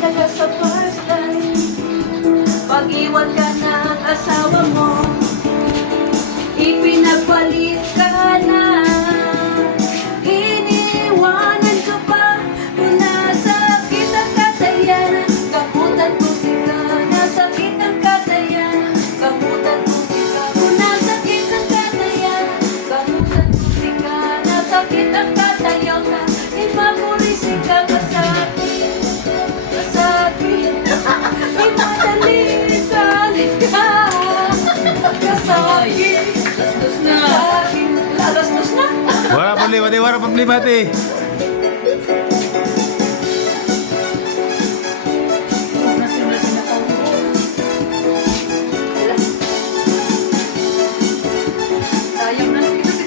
talaga sa first time. Pag-iwan ka ng asawa mo, ipinagpalit ka na. Iniwanan ka pa, nasakit ang katayan. Gamutan ko sila, nasakit ang katayan. Gamutan ko sila, nasakit ang katayan. Gamutan ko sila, nasakit ang katayan. Ipapurisi ka kasakit, kasakit. Imadali salit ka, kasakit. Lastos na. Lastos na. Wala problema, ate. Sayang na lang kasi.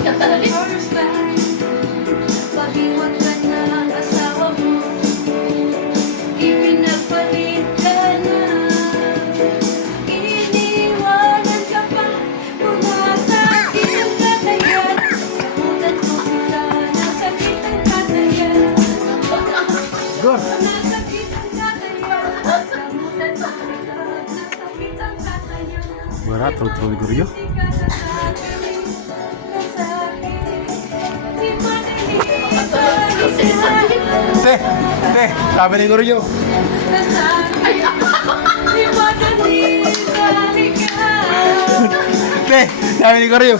Katalanik. Pag-iwan ka na ang asawa mo, ipinagpalit ka na. Iniwanan ka pa, nasakit ang katayan. Gamutan ko sila, nasakit ang katayan. Go. Nasakit ang katayan. Gamutan ko sila, nasakit ang katayan. Wala, tro ni Guryo. Te, sabi ni Guryo. Te, sabi ni Guryo.